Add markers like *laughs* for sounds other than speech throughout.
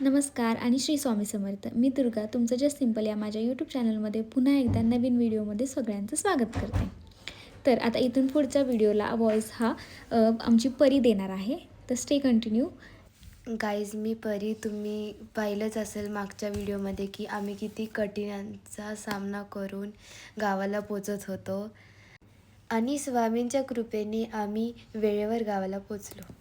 नमस्कार आणि श्री स्वामी समर्थ. मी दुर्गा तुमचं जस्ट सिंपल या माझ्या यूट्यूब चॅनलमध्ये पुन्हा एकदा नवीन व्हिडिओमध्ये सगळ्यांचं स्वागत करते. तर आता इथून पुढच्या व्हिडिओला व्हॉईस हा आमची परी देणार आहे. तर स्टे कंटिन्यू गाईज मी परी तुम्ही पाहिलंच असेल मागच्या व्हिडिओमध्ये की आम्ही किती कठीणांचा सामना करून गावाला पोचत होतो. आणि स्वामींच्या कृपेने आम्ही वेळेवर गावाला पोचलो.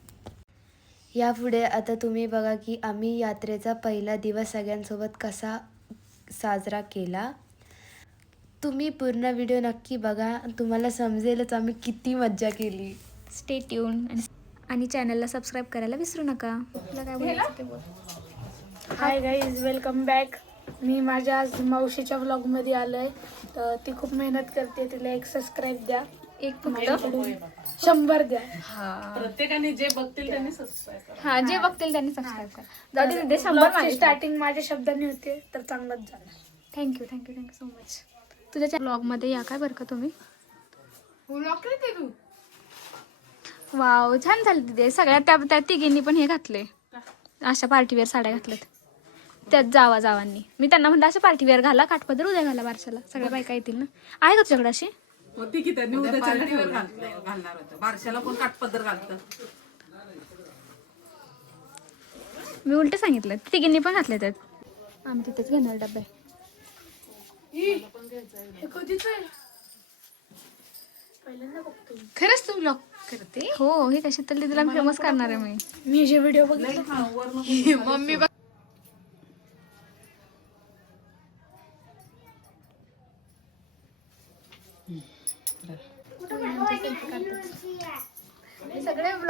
यापुढे आता तुम्ही बघा की आम्ही यात्रेचा पहिला दिवस सगळ्यांसोबत कसा साजरा केला. तुम्ही पूर्ण व्हिडिओ नक्की बघा. तुम्हाला समजेलच आम्ही किती मज्जा केली. स्टे ट्यून आणि आणि चॅनलला सबस्क्राईब करायला विसरू नका. तुला काय बोलायचं ते बोल. हाय गाईज वेलकम बॅक मी माझ्या आज मावशीच्या व्लॉगमध्ये आलो आहे तर ती खूप मेहनत करते तिला एक सबस्क्राईब द्या. एक फक्त शंभर द्या. प्रत्येकाने जे बघतील त्यांनी सबस्क्राईब करा. हा जे बघतील त्यांनी सबस्क्राईब करा. जाऊ दे शंभर माझे स्टार्टिंग माझ्या शब्दांनी होते तर चांगलंच झालं. Thank you thank you thank you so much तुझ्या ब्लॉगमध्ये या काय बरं का तुम्ही? वाव छान झालं तिथे. सगळ्या त्या त्या तिघींनी पण हे घातले. अशा पार्टीवेअर साड्या घातल्यात. त्यात जावा जावांनी. मी त्यांना म्हणलं अशा पार्टीवेअर घाला काठपदर उद्या घाला बारशाला. सगळ्या बायका येतील ना. आहे का तुझ्याकडे अशी? होती की त्यांनी उद्या पार्टीवर घालणार होतं. बारशाला कोण काटपदर घालतं? मी उलट सांगितलं. तिघींनी पण घातले त्यात. आम्ही तिथेच घेणार डबे हे कधीच आहे? पहिल्यांदा बघतो मी. खरंच तू ब्लॉग करते? हो हे कशी तर तिला फेमस करणार आहे मी. मी जे व्हिडिओ बघितले *laughs* मम्मी बघ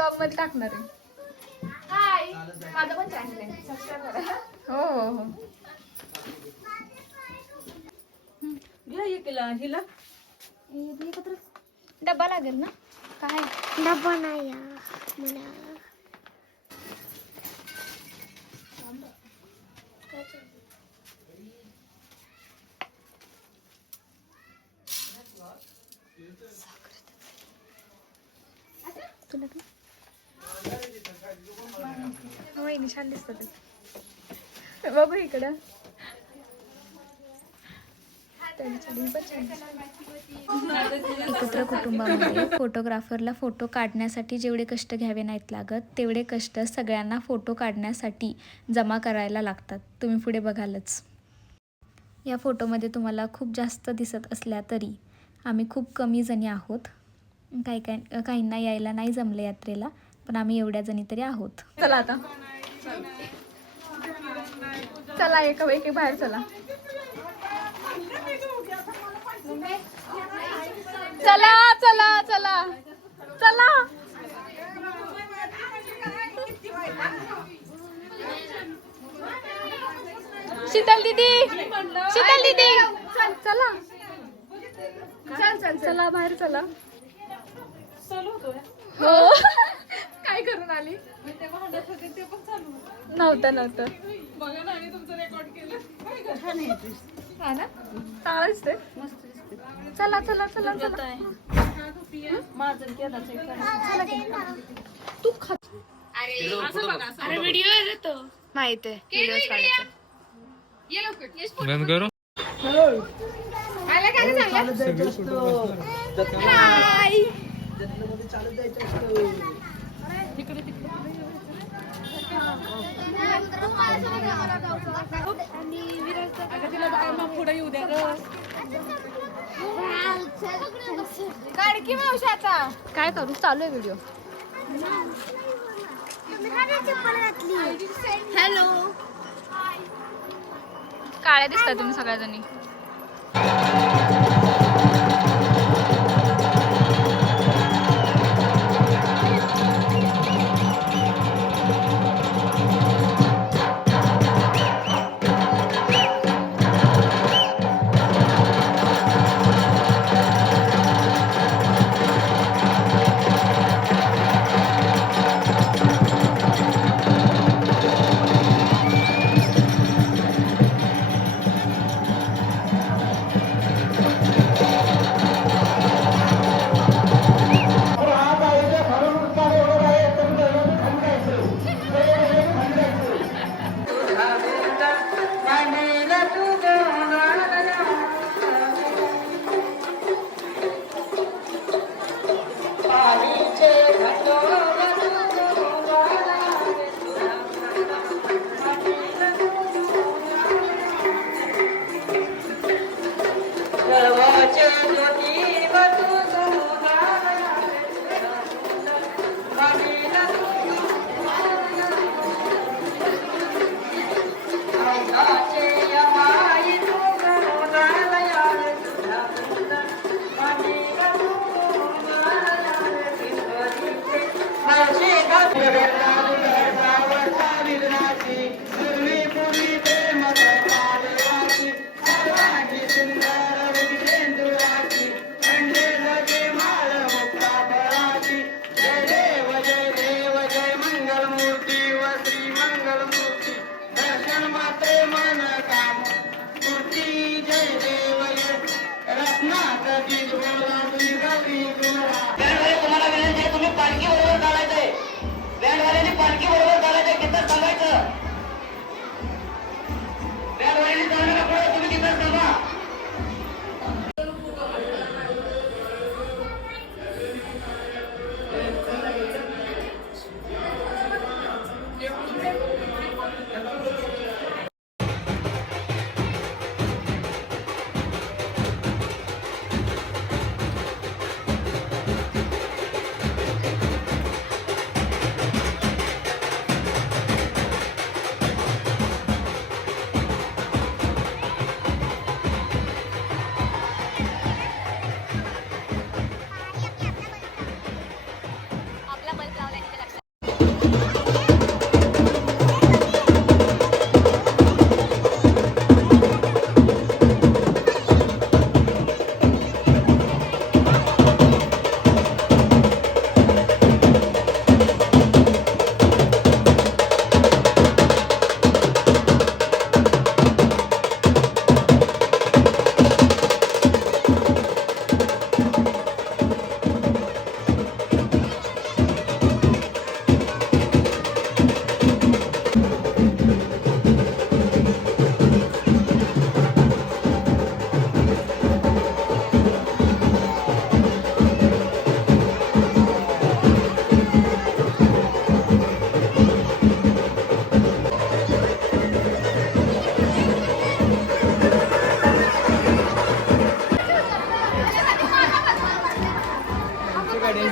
ब्लॉगमध्ये टाकणार आहे. हाय माझं पण चॅनल आहे. सबस्क्राईब करा. हो हो हो. डब्बा लागेल ना? काय? डब्बा नाही मला तुला वहिनी छान दिसत बघू इकडं. एकत्र कुटुंबामध्ये फोटोग्राफरला फोटो काढण्यासाठी जेवढे कष्ट घ्यावे नाहीत लागत तेवढे कष्ट सगळ्यांना फोटो काढण्यासाठी जमा करायला लागतात. तुम्ही पुढे बघालच. या फोटोमध्ये तुम्हाला खूप जास्त दिसत असल्या तरी आम्ही खूप कमी जणी आहोत. काही काही काहींना यायला नाही जमलं यात्रेला. पण आम्ही एवढ्या जणी तरी आहोत. चला आता. चला एका एक बाहेर चला. चला चला चला. चला. शीतल दीदी. शीतल दीदी. चला. चल चल चला. बाहेर चला. हो. काय करून आली? नव्हतं नव्हतं. हा ना? चांगला दिसतंय चला चला चला चला. तू खा. अरे व्हिडिओ येतो माहीत आहे व्हिडिओ काढायचा. बंद करू? पुढे येऊ द्या ग. काय करू? चालू आहे व्हिडिओ हॅलो. काळ्या दिसता तुम्ही सगळ्या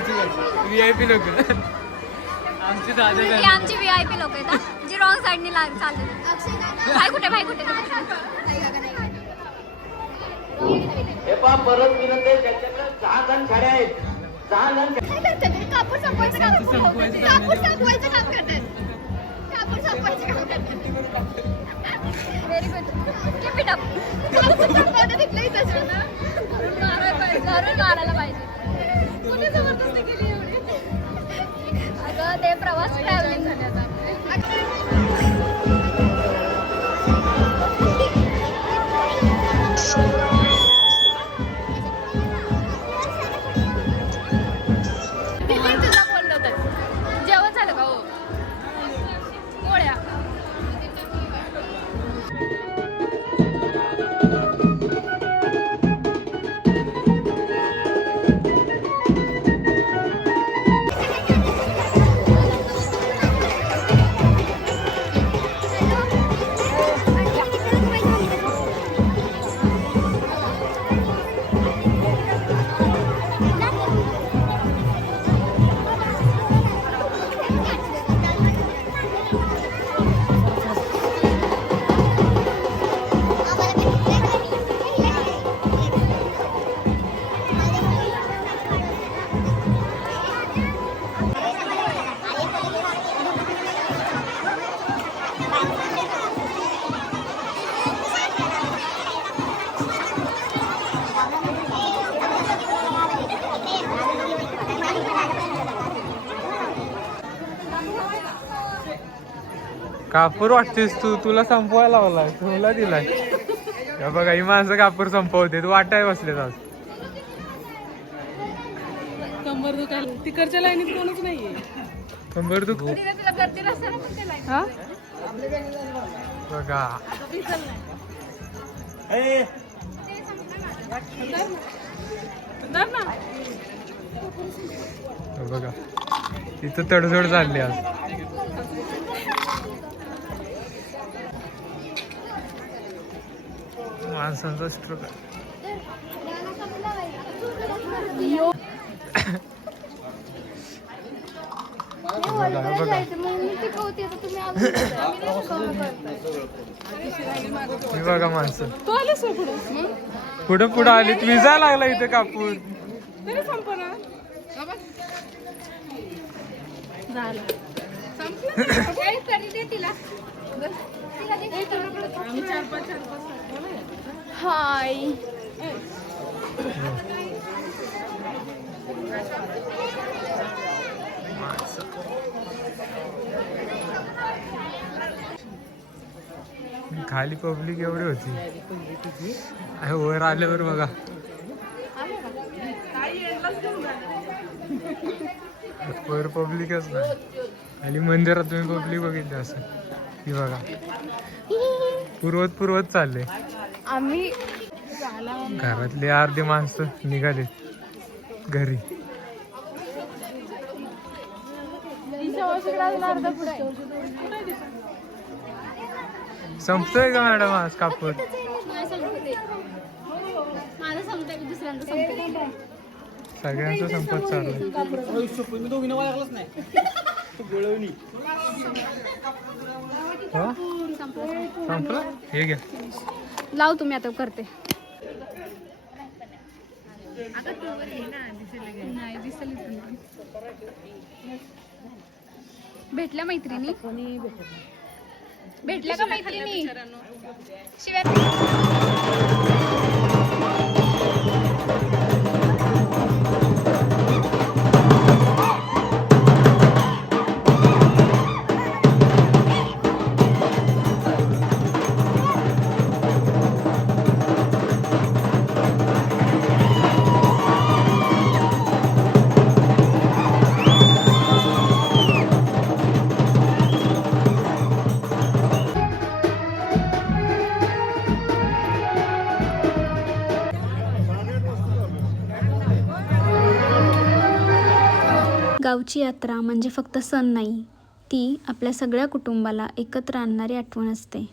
ही आमची व्ही आय पी लोक आहेत जी रॉंग साईडनी चालते भाई कुठे भाई कुठे? हे पहा परत विनंती आहे त्याच्याकडे सहा जण छाड्या आहेत. सहा जण कापूर संपवायचं काम कापूर संपवायचं काम करतात. कापूर संपवायचं काम करतात. Very good keep it up कापूर संपवणं तिथलंही तसं. ना घरून मारायला पाहिजे मारायला पाहिजे. জবরদস্তি গেলি कापूर वाटतेस तू. तुला संपवायला लावलाय. तुला दिलाय. बघा ही माणसं कापूर संपवते तू वाटाय बसले आज. कंबर दुखायला तिकडच्या लाईनीत कोणच नाहीये. कंबर हा? बघा. बघा. इथं तडजोड चालली आज. माणसांचा स्ट्रोक बघा हे बघा हे बघा माणसं पुढे पुढे आली. विजा लागला इथे कापूर हाय. खाली पब्लिक एवढी होती. आहे, वर आल्यावर बघा. वर पब्लिकच नाही. खाली मंदिरात तुम्ही पब्लिक बघितलं असं ही बघा. पूर्वत पूर्वत चालले आम्ही घरातली अर्धी माणसं निघाली घरी. संपतोय का मॅडम आज कापूर? सगळ्यांचं संपत चाललंय हो? संपलं? हे घ्या. लाव तुम्ही आता करते. नाही दिसेल इथून. भेटल्या मैत्रिणी? भेटल्या का मैत्रिणी? शिवाय गावची यात्रा म्हणजे फक्त सण नाही ती आपल्या सगळ्या कुटुंबाला एकत्र आणणारी आठवण असते.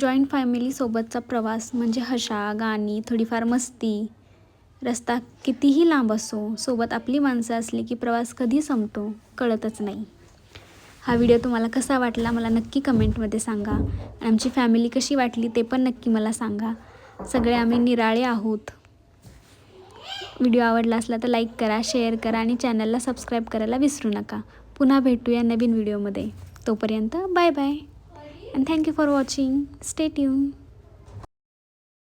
जॉईंट फॅमिलीसोबतचा प्रवास म्हणजे हशा गाणी थोडीफार मस्ती. रस्ता कितीही लांब असो सोबत आपली माणसं असली की प्रवास कधी संपतो कळतच नाही. हा व्हिडिओ तुम्हाला कसा वाटला मला नक्की कमेंटमध्ये सांगा. आणि आमची फॅमिली कशी वाटली ते पण नक्की मला सांगा. सगळे आम्ही निराळे आहोत. व्हिडिओ आवडला असला तर लाईक करा शेअर करा आणि चॅनलला सबस्क्राईब करायला विसरू नका. पुन्हा भेटूया नवीन व्हिडिओमध्ये. तोपर्यंत bye bye. And thank you for watching stay tune